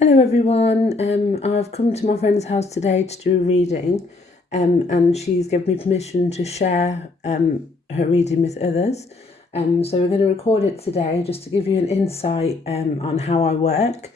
Hello everyone, I've come to my friend's house today to do a reading and she's given me permission to share her reading with others. So we're going to record it today just to give you an insight on how I work.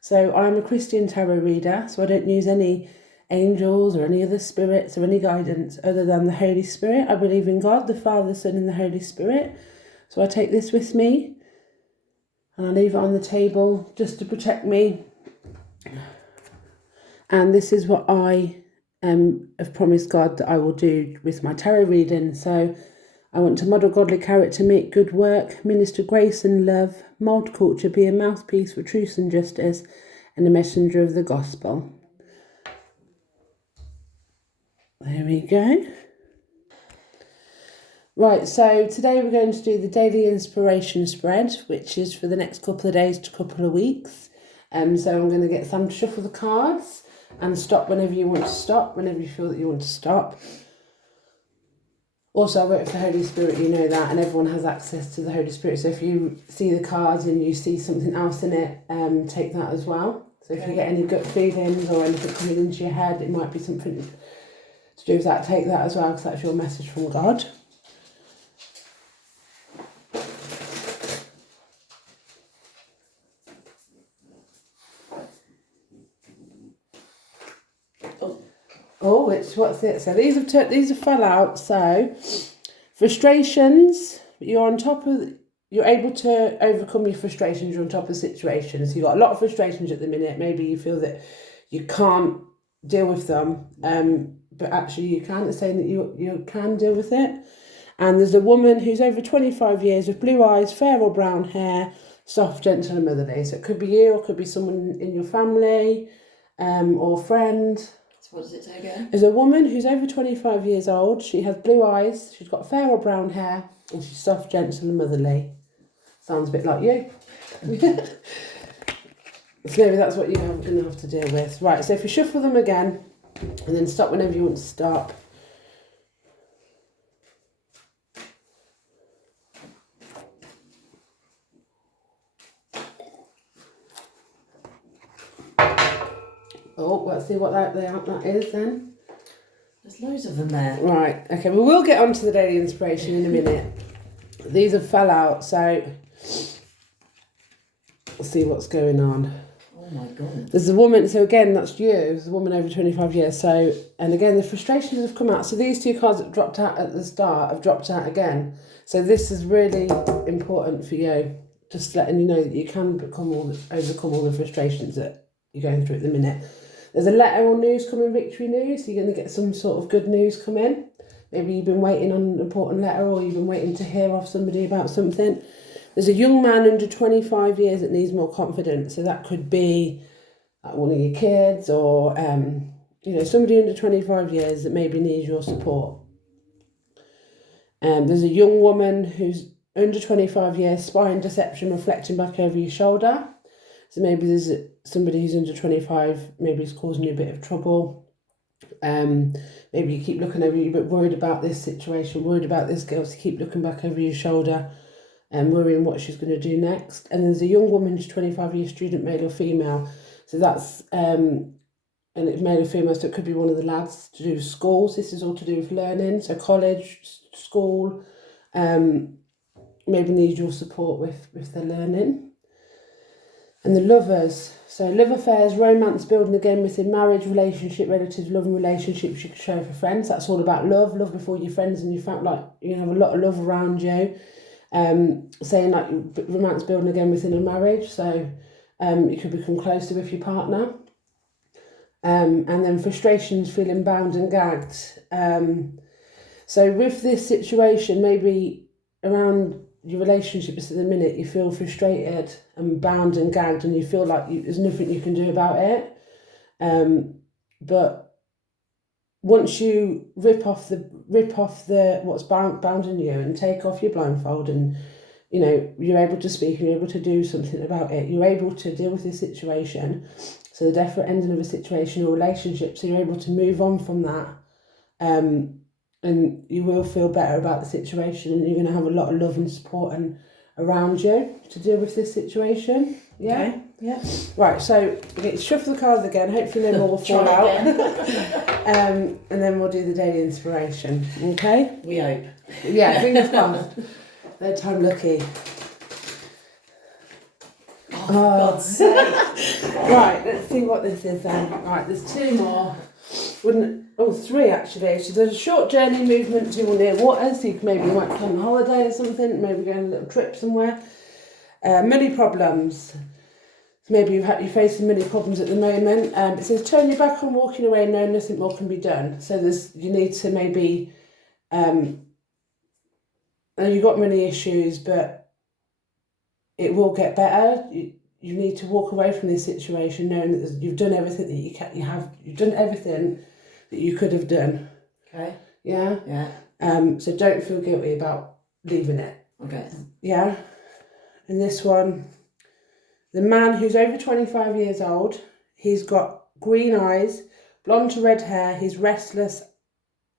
So I'm a Christian tarot reader, so I don't use any angels or any other spirits or any guidance other than the Holy Spirit. I believe in God, the Father, Son and the Holy Spirit. So I take this with me and I leave it on the table just to protect me. And this is what I have promised God that I will do with my tarot reading. So I want to model godly character, make good work, minister grace and love, mould culture, be a mouthpiece for truth and justice, and a messenger of the gospel. There we go. Right, so today we're going to do the daily inspiration spread, which is for the next couple of days to couple of weeks. So I'm going to get Sam to shuffle the cards and stop whenever you want to stop, whenever you feel that you want to stop. Also, I work with the Holy Spirit, you know that, and everyone has access to the Holy Spirit. So if you see the cards and you see something else in it, take that as well. So if you get any gut feelings or anything coming into your head, it might be something to do with that, take that as well, because that's your message from God. Oh, what's it? So these have fell out. So frustrations, you're able to overcome your frustrations. You're on top of situations. You've got a lot of frustrations at the minute. Maybe you feel that you can't deal with them, but actually you can. It's saying that you can deal with it. And there's a woman who's over 25 years with blue eyes, fair or brown hair, soft, gentle and motherly. So it could be you, or it could be someone in your family, or friend. What does it say again? There's a woman who's over 25 years old. She has blue eyes. She's got fair or brown hair. And she's soft, gentle and motherly. Sounds a bit like you. So maybe that's what you're going to have to deal with. Right, so if you shuffle them again, and then stop whenever you want to stop. Oh, let's see what that is then. There's loads of them there. Right, okay, well, we'll get on to the daily inspiration in a minute. These have fell out, so let's see what's going on. Oh my God. There's a woman, so again, that's you. There's a woman over 25 years. So, and again, the frustrations have come out. So these two cards that dropped out at the start have dropped out again. So this is really important for you. Just letting you know that you can overcome all the frustrations that you're going through at the minute. There's a letter or news coming, victory news. So you're going to get some sort of good news come in. Maybe you've been waiting on an important letter, or you've been waiting to hear off somebody about something. There's a young man under 25 years that needs more confidence. So that could be like one of your kids, or somebody under 25 years that maybe needs your support. There's a young woman who's under 25 years, spying, deception, reflecting back over your shoulder. So maybe there's somebody who's under 25, maybe is causing you a bit of trouble. Maybe you keep looking over, you're a bit worried about this situation, worried about this girl, so you keep looking back over your shoulder and worrying what she's going to do next. And there's a young woman who's 25 years, student, male or female. So that's, and it's male or female, so it could be one of the lads, to do with schools. This is all to do with learning, so college, school, maybe need your support with their learning. And the lovers, so love affairs, romance building again within marriage, relationship, relatives, love and relationships you could share for friends. That's all about love before your friends, and you found like you have a lot of love around you. Saying like romance building again within a marriage, so you could become closer with your partner. And then frustrations, feeling bound and gagged. So with this situation, maybe around your relationships at the minute, you feel frustrated and bound and gagged, and you feel like there's nothing you can do about it. But once you rip off the what's bounding you and take off your blindfold, and you're able to speak and you're able to do something about it, you're able to deal with this situation. So the definite ending of a situation or relationship, so you're able to move on from that, and you will feel better about the situation, and you're going to have a lot of love and support and around you to deal with this situation. Yeah, okay. Yeah. Right, so we get to shuffle the cards again. Hopefully no more will fall Try out. again. And then we'll do the daily inspiration. Okay? We hope. Yeah, fingers crossed. Third time lucky. Oh, for God's sake. Right, let's see what this is then. Right, there's two more. Three actually. So there's a short journey movement to or near water, so you can maybe might plan a holiday or something, maybe go on a little trip somewhere. Money problems. Maybe you're facing money problems at the moment. It says turn your back on walking away, no, nothing more can be done. So you need to maybe, you've got money issues, but it will get better. You need to walk away from this situation knowing that you've done everything that you've done everything that you could have done. Okay. Yeah? Yeah. So don't feel guilty about leaving it. Okay. Yeah? And this one, the man who's over 25 years old, he's got green eyes, blonde to red hair, he's restless,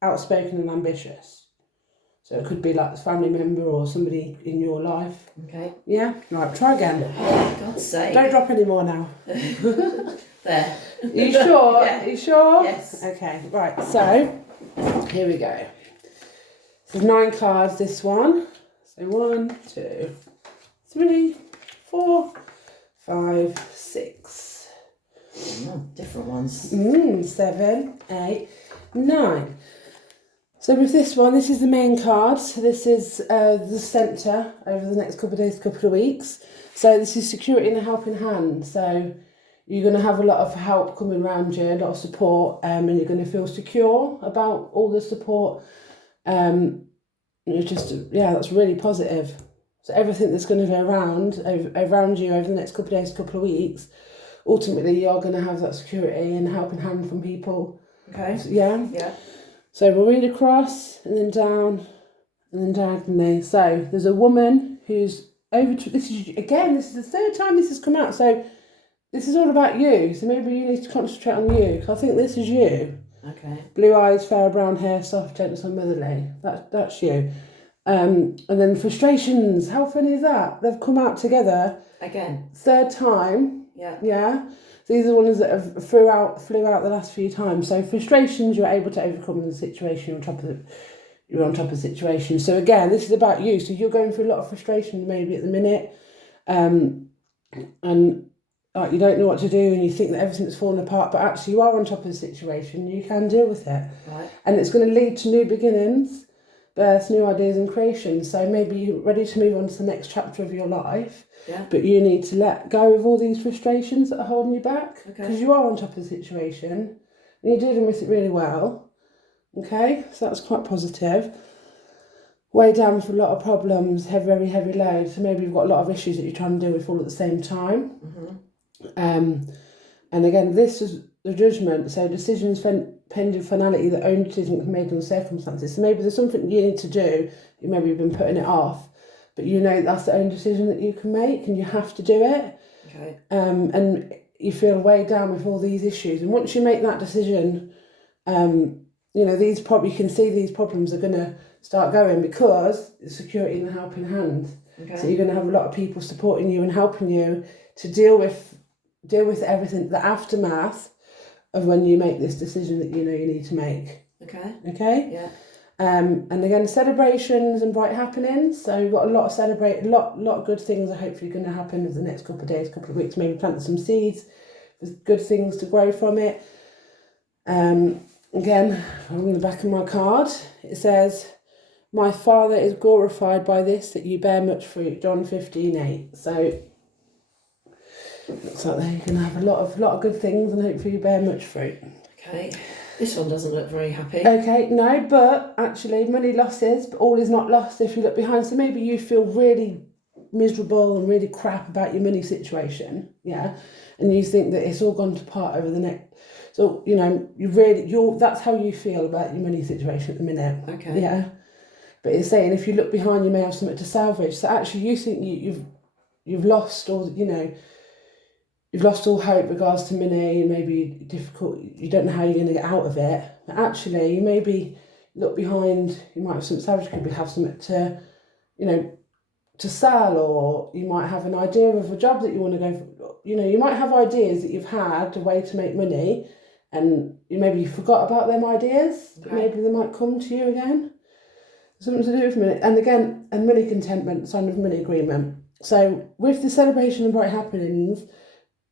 outspoken and ambitious. So it could be like a family member or somebody in your life. Okay. Yeah? Right, try again. Oh, for God's sake. Don't drop any more now. There. Are you sure? Yeah. Are you sure? Yes. Okay, right, so here we go. So 9 cards, this one. So 1, 2, 3, 4, 5, 6. Oh, different ones. 7, 8, 9. So with this one, this is the main card. So this is the centre over the next couple of days, couple of weeks. So this is security and a helping hand. So you're going to have a lot of help coming around you, a lot of support, and you're going to feel secure about all the support. It's just, that's really positive. So everything that's going to go around you over the next couple of days, couple of weeks, ultimately you're going to have that security and helping hand from people. Okay. So, yeah. Yeah. So we'll read across and then down and then diagonally. So there's a woman who's this is the third time this has come out. So this is all about you. So maybe you need to concentrate on you. Because I think this is you. Okay. Blue eyes, fair brown hair, soft, gentle and motherly. That's you. And then frustrations. How funny is that? They've come out together. Again. Third time. Yeah. Yeah. These are the ones that have flew out the last few times. So frustrations, you're able to overcome the situation. You're on top of the situation. So again, this is about you. So you're going through a lot of frustration maybe at the minute, and you don't know what to do, and you think that everything's falling apart. But actually, you are on top of the situation. You can deal with it, Right. and it's going to lead to new beginnings, births, new ideas, and creations. So maybe you're ready to move on to the next chapter of your life. Yeah. But you need to let go of all these frustrations that are holding you back. Okay. Because you are on top of the situation and you're dealing with it really well. Okay, so that's quite positive. Way down with a lot of problems, very heavy load. So maybe you've got a lot of issues that you're trying to deal with all at the same time. Mm-hmm. And again, this is the judgment. So decisions pending finality, that own decision can be made on circumstances. So maybe there's something you need to do. You maybe you've been putting it off. But you know that's the only decision that you can make and you have to do it. Okay. And you feel weighed down with all these issues. And once you make that decision, you can see these problems are going to start going because it's security and a helping hand. Okay. So you're going to have a lot of people supporting you and helping you to deal with everything, the aftermath of when you make this decision that you know you need to make. Okay. Okay? Yeah. And again, celebrations and bright happenings. So we've got a lot of lot of good things are hopefully going to happen in the next couple of days, couple of weeks. Maybe plant some seeds. There's good things to grow from it. Again, on the back of my card, it says, "My Father is glorified by this, that you bear much fruit." John 15:8. So looks like you're going to have a lot of good things, and hopefully you bear much fruit. Okay. This one doesn't look very happy. Okay, no, but actually money losses, but all is not lost if you look behind. So maybe you feel really miserable and really crap about your money situation, yeah, and you think that it's all gone to pot over the next. So that's how you feel about your money situation at the minute. Okay. Yeah, but it's saying if you look behind, you may have something to salvage. So actually, you think you've lost all, you've lost all hope regards to money, and maybe difficult, you don't know how you're going to get out of it. But actually, you maybe look behind, you might have something salvage, could have something to to sell, or you might have an idea of a job that you want to go for. You know, you might have ideas that you've had a way to make money, and you forgot about them ideas, but maybe they might come to you again. Something to do with money. And again, and money contentment, sign of money agreement. So with the celebration and bright happenings,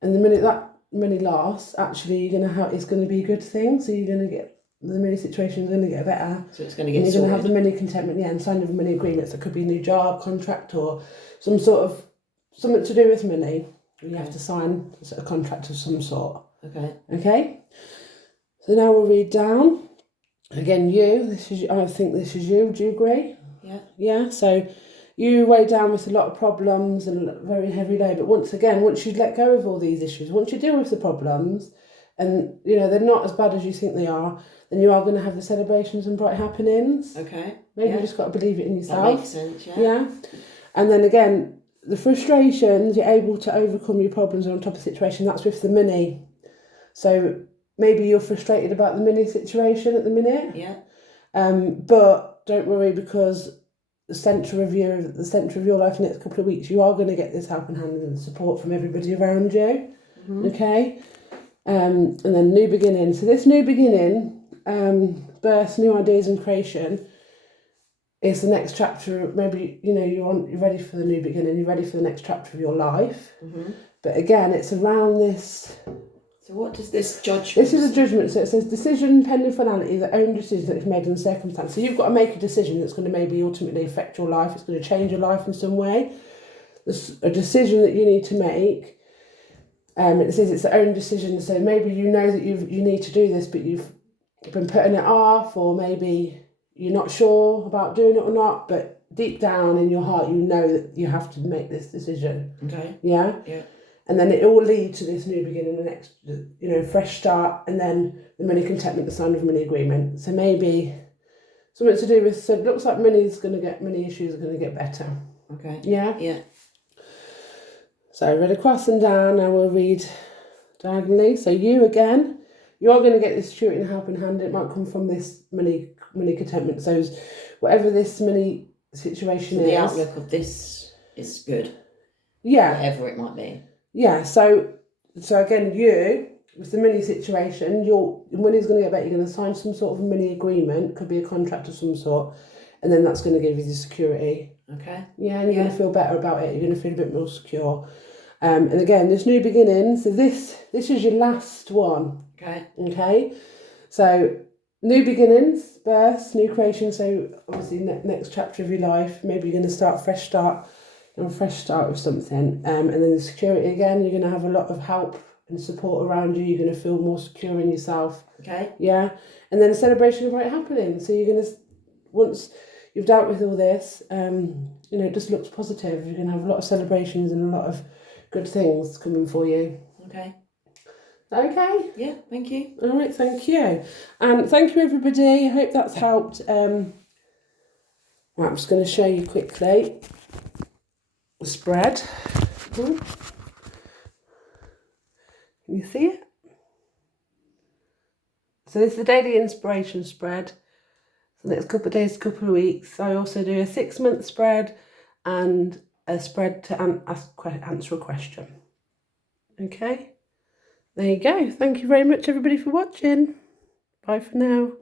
and the minute that money lasts, actually it's going to be a good thing. So you're going to get, the money situation is going to get better. So it's going to get sorted. You're going to have the money contentment, and sign of money agreements. That could be a new job, contract, or something to do with money. You have to sign a contract of some sort. Okay. So now we'll read down. Again, I think this is you. Do you agree? Yeah. Yeah. So you weigh down with a lot of problems and a very heavy load. But once you let go of all these issues, once you deal with the problems, and they're not as bad as you think they are, then you are going to have the celebrations and bright happenings. Okay. Maybe you just got to believe it in yourself. That makes sense. Yeah. And then again, the frustrations, you're able to overcome your problems on top of the situation. That's with the money. So maybe you're frustrated about the money situation at the minute. Yeah. But don't worry, because the centre of your life in the next couple of weeks, you are going to get this helping hand and support from everybody around you. Mm-hmm. Okay. And then new beginning. So this new beginning, birth, new ideas and creation, is the next chapter. Maybe you're ready for the new beginning. You're ready for the next chapter of your life. Mm-hmm. But again, it's around this. So what does this judgment? This is a judgment. So it says decision pending finality, the own decision that is made in the circumstance. So you've got to make a decision that's going to maybe ultimately affect your life. It's going to change your life in some way. There's a decision that you need to make. It says it's the own decision. So maybe you know that you need to do this, but you've been putting it off, or maybe you're not sure about doing it or not. But deep down in your heart, you know that you have to make this decision. Okay. Yeah. Yeah. And then it will lead to this new beginning, the next, fresh start, and then the money contentment, the sign of money agreement. So maybe something to do with. So it looks like money issues are going to get better. Okay. Yeah. Yeah. So I read across and down. Now we'll read diagonally. So you again, you're going to get this security and helping hand. It might come from this money contentment. So whatever this money situation is, the outlook of this is good. Yeah. Whatever it might be. Yeah. So again, you with the money situation, your money's going to get better. You're going to sign some sort of money agreement. Could be a contract of some sort, and then that's going to give you the security. Okay. Yeah, and you're going to feel better about it. You're going to feel a bit more secure. And again, this new beginning. So this is your last one. Okay. Okay. So new beginnings, births, new creation. So obviously next chapter of your life. Maybe you're going to start a fresh start with something. And then the security again. You're going to have a lot of help and support around you. You're going to feel more secure in yourself. Okay. Yeah. And then a celebration of right happening. So you're going to, once you've dealt with all this, it just looks positive. You're going to have a lot of celebrations and a lot of good things coming for you. Okay. Okay. Yeah, thank you. All right, thank you. And thank you, everybody. I hope that's helped. Right, I'm just going to show you quickly the spread. Can you see it? So this is the daily inspiration spread. So the next couple of days, couple of weeks. I also do a 6-month spread and a spread to answer a question. Okay. There you go. Thank you very much, everybody, for watching. Bye for now.